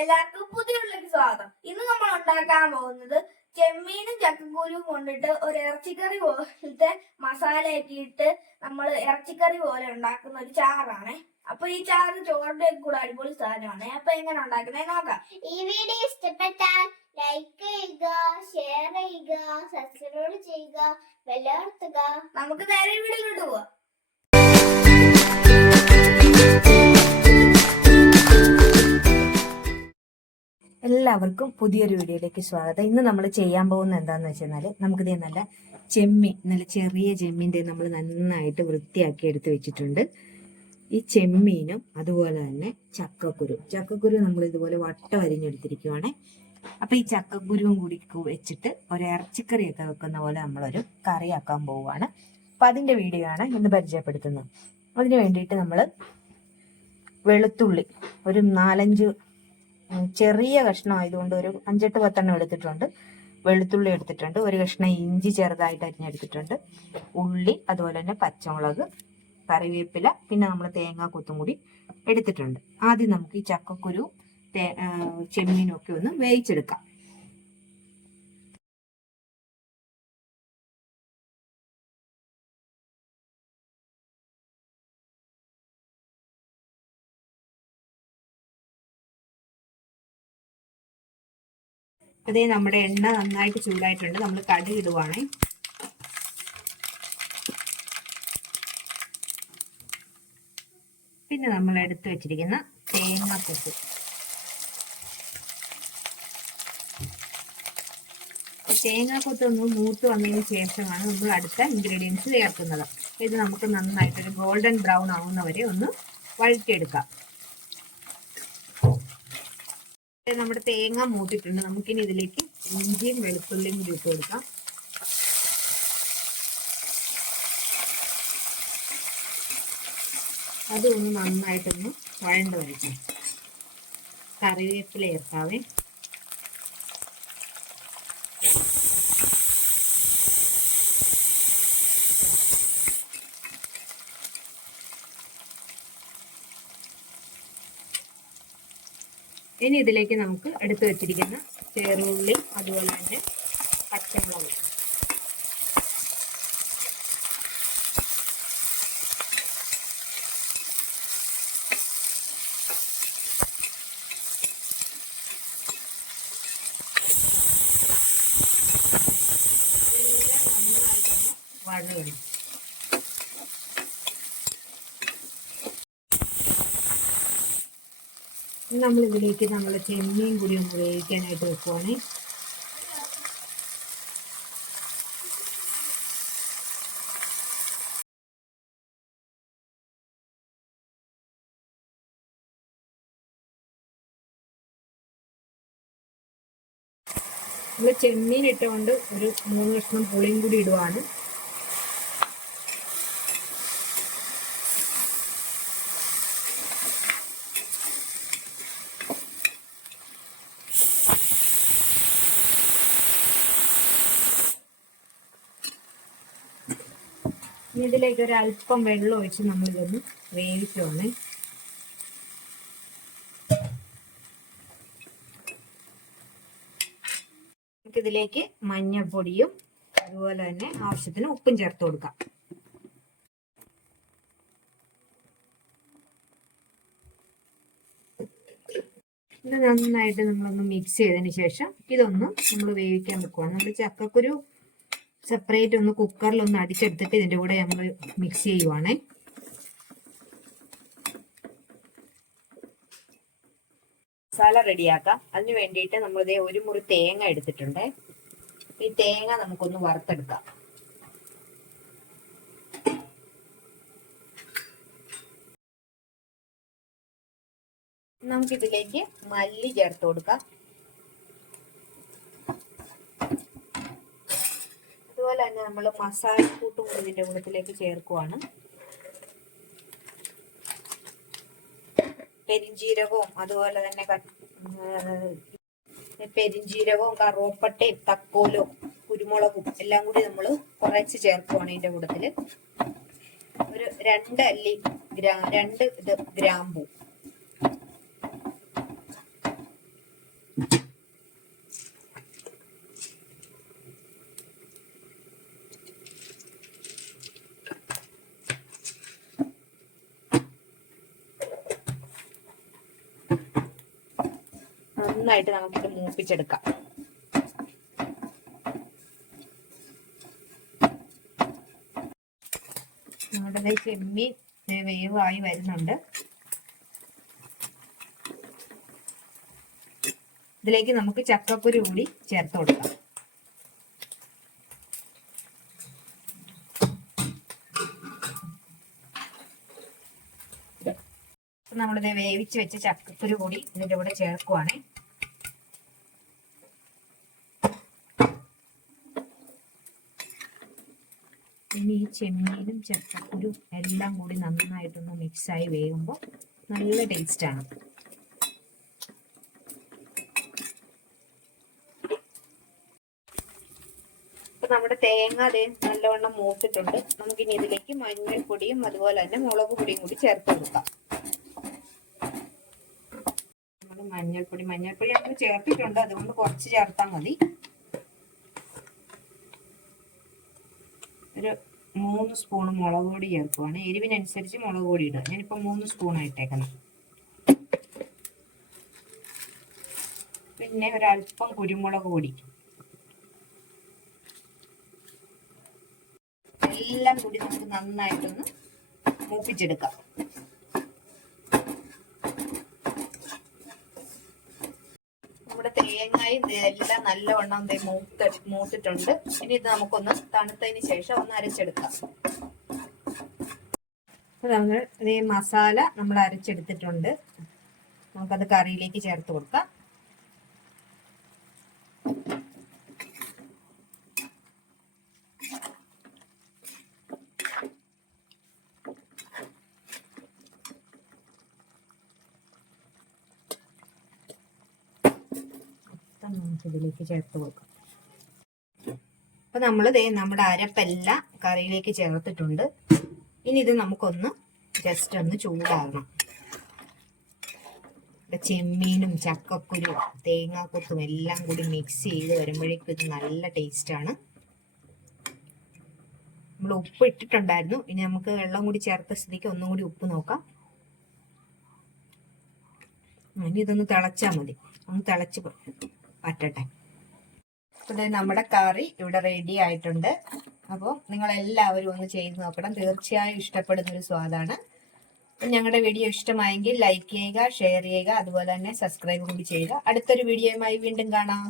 എല്ലാവർക്കും പുതിയുള്ളൊരു സ്വാഗതം. ഇന്ന് നമ്മൾ ഉണ്ടാക്കാൻ പോകുന്നത് ചെമ്മീനും ചക്കക്കുരുവും കൊണ്ടിട്ട് ഒരു ഇറച്ചിക്കറി പോലത്തെ മസാലയൊക്കെ ഇട്ട് നമ്മൾ ഇറച്ചിക്കറി പോലെ ഉണ്ടാക്കുന്ന ഒരു ചാറാണ്. അപ്പൊ ഈ ചാറ് ചോറിന്റെ കൂടെ അടിപൊളി സാധനമാണ്. അപ്പൊ എങ്ങനെ ഉണ്ടാക്കുന്നേ നോക്കാം. ഈ വീഡിയോ ഇഷ്ടപ്പെട്ടാൽ ലൈക്ക് ചെയ്യുക, ഷെയർ ചെയ്യുക, സബ്സ്ക്രൈബ് ചെയ്യുക, ബെല്ലമർത്തുക. നമുക്ക് നേരെ വീഡിയോയിലോട്ട് പോവാം. എല്ലാവർക്കും പുതിയൊരു വീഡിയോയിലേക്ക് സ്വാഗതം. ഇന്ന് നമ്മൾ ചെയ്യാൻ പോകുന്ന എന്താന്ന് വെച്ചാൽ നമുക്കിതേ നല്ല ചെമ്മീൻ, നല്ല ചെറിയ ചെമ്മീൻ്റെ നമ്മൾ നന്നായിട്ട് വൃത്തിയാക്കി എടുത്ത് വെച്ചിട്ടുണ്ട്. ഈ ചെമ്മീനും അതുപോലെ തന്നെ ചക്കക്കുരു നമ്മൾ ഇതുപോലെ വട്ടം അരിഞ്ഞെടുത്തിരിക്കുവാണ്. അപ്പൊ ഈ ചക്കക്കുരുവും കൂടി വെച്ചിട്ട് ഒരു ഇറച്ചിക്കറിയൊക്കെ വെക്കുന്ന പോലെ നമ്മളൊരു കറിയാക്കാൻ പോവുകയാണ്. അപ്പൊ അതിന്റെ വീഡിയോ ആണ് ഇന്ന് പരിചയപ്പെടുത്തുന്നത്. അതിന് വേണ്ടിയിട്ട് നമ്മൾ വെളുത്തുള്ളി ഒരു 4-5 ചെറിയ കഷ്ണം ആയതുകൊണ്ട് ഒരു 5-8 എടുത്തിട്ടുണ്ട്. വെളുത്തുള്ളി എടുത്തിട്ടുണ്ട്. ഒരു കഷ്ണം ഇഞ്ചി ചെറുതായിട്ട് അരിഞ്ഞെടുത്തിട്ടുണ്ട്. ഉള്ളി, അതുപോലെ തന്നെ പച്ചമുളക്, കറിവേപ്പില, പിന്നെ നമ്മൾ തേങ്ങാക്കൊത്തും കൂടി എടുത്തിട്ടുണ്ട്. ആദ്യം നമുക്ക് ഈ ചക്കക്കുരു ചെമ്മീനും ഒക്കെ ഒന്ന് വേവിച്ചെടുക്കാം. അതേ നമ്മുടെ എണ്ണ നന്നായിട്ട് ചൂടായിട്ടുണ്ട്. നമ്മൾ കടുക് ഇടുവാണ്. പിന്നെ നമ്മൾ എടുത്തു വെച്ചിരിക്കുന്ന തേങ്ങാക്കൊത്ത്, തേങ്ങാക്കൊത്ത് ഒന്ന് മൂത്ത് വന്നതിന് ശേഷമാണ് നമ്മൾ അടുത്ത ഇൻഗ്രീഡിയൻസ് ചേർക്കുന്നത്. ഇത് നമുക്ക് നന്നായിട്ടൊരു ഗോൾഡൻ ബ്രൗൺ ആവുന്നവരെ ഒന്ന് വഴറ്റിയെടുക്കാം. നമ്മുടെ തേങ്ങ മൂത്തിട്ടുണ്ട്. നമുക്കിനി ഇതിലേക്ക് ഇഞ്ചിയും വെളുത്തുള്ളിയും കൂടി ഇട്ട് കൊടുക്കാം. അതൊന്ന് നന്നായിട്ടൊന്ന് വഴണ്ട് വരയ്ക്കാം. കറിവേപ്പില ചേർക്കാവേ. ഇനി ഇതിലേക്ക് നമുക്ക് എടുത്തു വെച്ചിരിക്കുന്ന ചെറുള്ളി, അതുപോലെ തന്നെ പച്ചമുളക്, എല്ലാം നന്നായിട്ടൊന്ന് വഴങ്ങണം. നമ്മൾ ഇതിലേക്ക് നമ്മുടെ ചെമ്മീൻ കൂടി ഒന്ന് വേവിക്കാനായിട്ട് വെക്കുവാണ്. നമ്മൾ ചെമ്മീൻ ഇട്ടുകൊണ്ട് ഒരു 3 കഷ്ണം പുളിയും കൂടി ഇടുവാണ്. ഇതിലേക്ക് ഒരു അല്പം വെള്ളം ഒഴിച്ച് നമ്മളിതൊന്ന് വേവിക്കുവാണ്. നമുക്കിതിലേക്ക് മഞ്ഞൾപ്പൊടിയും അതുപോലെ തന്നെ ആവശ്യത്തിന് ഉപ്പും ചേർത്ത് കൊടുക്കാം. ഇത് നന്നായിട്ട് നമ്മളൊന്ന് മിക്സ് ചെയ്തതിന് ശേഷം ഇതൊന്ന് നമ്മൾ വേവിക്കാൻ വെക്കുവാണ്. നമ്മൾ ചക്കക്കുരു സെപ്പറേറ്റ് ഒന്ന് കുക്കറിലൊന്ന് അടിച്ചെടുത്തിട്ട് ഇതിൻ്റെ കൂടെ നമ്മൾ മിക്സ് ചെയ്യുവാണേ. മസാല റെഡിയാക്കാം. അതിന് വേണ്ടിയിട്ട് നമ്മളിതേ ഒരു മുറി തേങ്ങ എടുത്തിട്ടുണ്ട്. ഈ തേങ്ങ നമുക്കൊന്ന് വറുത്തെടുക്കാം. നമുക്കിതിലേക്ക് മല്ലി ചേർത്ത് കൊടുക്കാം. അതുപോലെ തന്നെ നമ്മൾ മസാലക്കൂട്ടും കൂടി ഇതിൻ്റെ കൂട്ടത്തിലേക്ക് ചേർക്കുവാണ്. പെരിഞ്ജീരകവും അതുപോലെ തന്നെ പെരിഞ്ജീരകവും കറുവപ്പട്ടയും തക്കോലും കുരുമുളകും എല്ലാം കൂടി നമ്മൾ കുറച്ച് ചേർക്കുവാണ്. ഇതിൻ്റെ കൂട്ടത്തിൽ ഒരു 2 അല്ലി 2 ഗ്രാമ്പൂ, നന്നായിട്ട് നമുക്കിത് മൂപ്പിച്ചെടുക്കാം. നമ്മുടെ ചെമ്മീൻ വേവായി വരുന്നുണ്ട്. ഇതിലേക്ക് നമുക്ക് ചക്കക്കുരു കൂടി ചേർത്ത് കൊടുക്കാം. നമ്മളിത് വേവിച്ച് വെച്ച ചക്കക്കുരു കൂടി ഇതിന്റെ കൂടെ ചേർക്കുവാണ്. ഇനി ഈ ചെമ്മീനും ചക്കക്കുരു എല്ലാം കൂടി നന്നായിട്ടൊന്ന് മിക്സായി വേകുമ്പോൾ നല്ല ടേസ്റ്റാണ്. ഇപ്പൊ നമ്മുടെ തേങ്ങ നല്ലവണ്ണം മൂത്തിട്ടുണ്ട്. നമുക്കിനി ഇതിലേക്ക് മഞ്ഞൾപ്പൊടിയും അതുപോലെ തന്നെ മുളക് പൊടിയും കൂടി ചേർത്ത് കൊടുക്കാം. മഞ്ഞൾപ്പൊടി നമ്മൾ ചേർത്തിട്ടുണ്ട്, അതുകൊണ്ട് കുറച്ച് ചേർത്താൽ മതി. ഒരു 3 സ്പൂൺ മുളക് പൊടി ചേർക്കുവാണ്. എരിവിനനുസരിച്ച് മുളക് പൊടി ഇടുക. ഞാനിപ്പോൾ 3 സ്പൂൺ ഇട്ടേക്കണം. പിന്നെ ഒരല്പം കുരുമുളക് പൊടി. എല്ലാം കൂടി നമുക്ക് നന്നായിട്ടൊന്ന് മൂപ്പിച്ചെടുക്കാം. നമ്മുടെ തേങ്ങയും എല്ലാം നല്ലവണ്ണം മൂത്തിട്ടുണ്ട്. ഇനി ഇത് നമുക്കൊന്ന് തണുത്തതിന് ശേഷം ഒന്ന് അരച്ചെടുക്കാം. നമ്മൾ ഈ മസാല നമ്മൾ അരച്ചെടുത്തിട്ടുണ്ട്. നമുക്കത് കറിയിലേക്ക് ചേർത്ത് കൊടുക്കാം. ഇതിലേക്ക് ചേർത്ത് കൊടുക്കാം. അപ്പൊ നമ്മൾ നമ്മുടെ അരപ്പെല്ലാം കറിയിലേക്ക് ചേർത്തിട്ടുണ്ട്. ഇനി ഇത് നമുക്കൊന്ന് ജസ്റ്റ് ഒന്ന് ചൂടാകണം. ചെമ്മീനും ചക്കക്കുരും തേങ്ങാക്കൊത്തും എല്ലാം കൂടി മിക്സ് ചെയ്ത് വരുമ്പോഴേക്കും ഇത് നല്ല ടേസ്റ്റാണ്. നമ്മൾ ഉപ്പ് ഇട്ടിട്ടുണ്ടായിരുന്നു. ഇനി നമുക്ക് വെള്ളം കൂടി ചേർത്ത സ്ഥിതിക്ക് ഒന്നും കൂടി ഉപ്പ് നോക്കാം. ഇനി ഇതൊന്ന് തിളച്ചാൽ മതി. ഒന്ന് തിളച്ച് പറ്റട്ടെ. അപ്പോൾ നമ്മുടെ കറി ഇവിടെ റെഡി ആയിട്ടുണ്ട്. അപ്പോൾ നിങ്ങൾ എല്ലാവരും ഒന്ന് ചെയ്ത് നോക്കണം. തീർച്ചയായും ഇഷ്ടപ്പെടുന്ന ഒരു സ്വാദാണ്. ഞങ്ങളുടെ വീഡിയോ ഇഷ്ടമായെങ്കിൽ ലൈക്ക് ചെയ്യുക, ഷെയർ ചെയ്യുക, അതുപോലെ തന്നെ സബ്സ്ക്രൈബ് കൂടി ചെയ്യുക. അടുത്തൊരു വീഡിയോയുമായി വീണ്ടും കാണാം.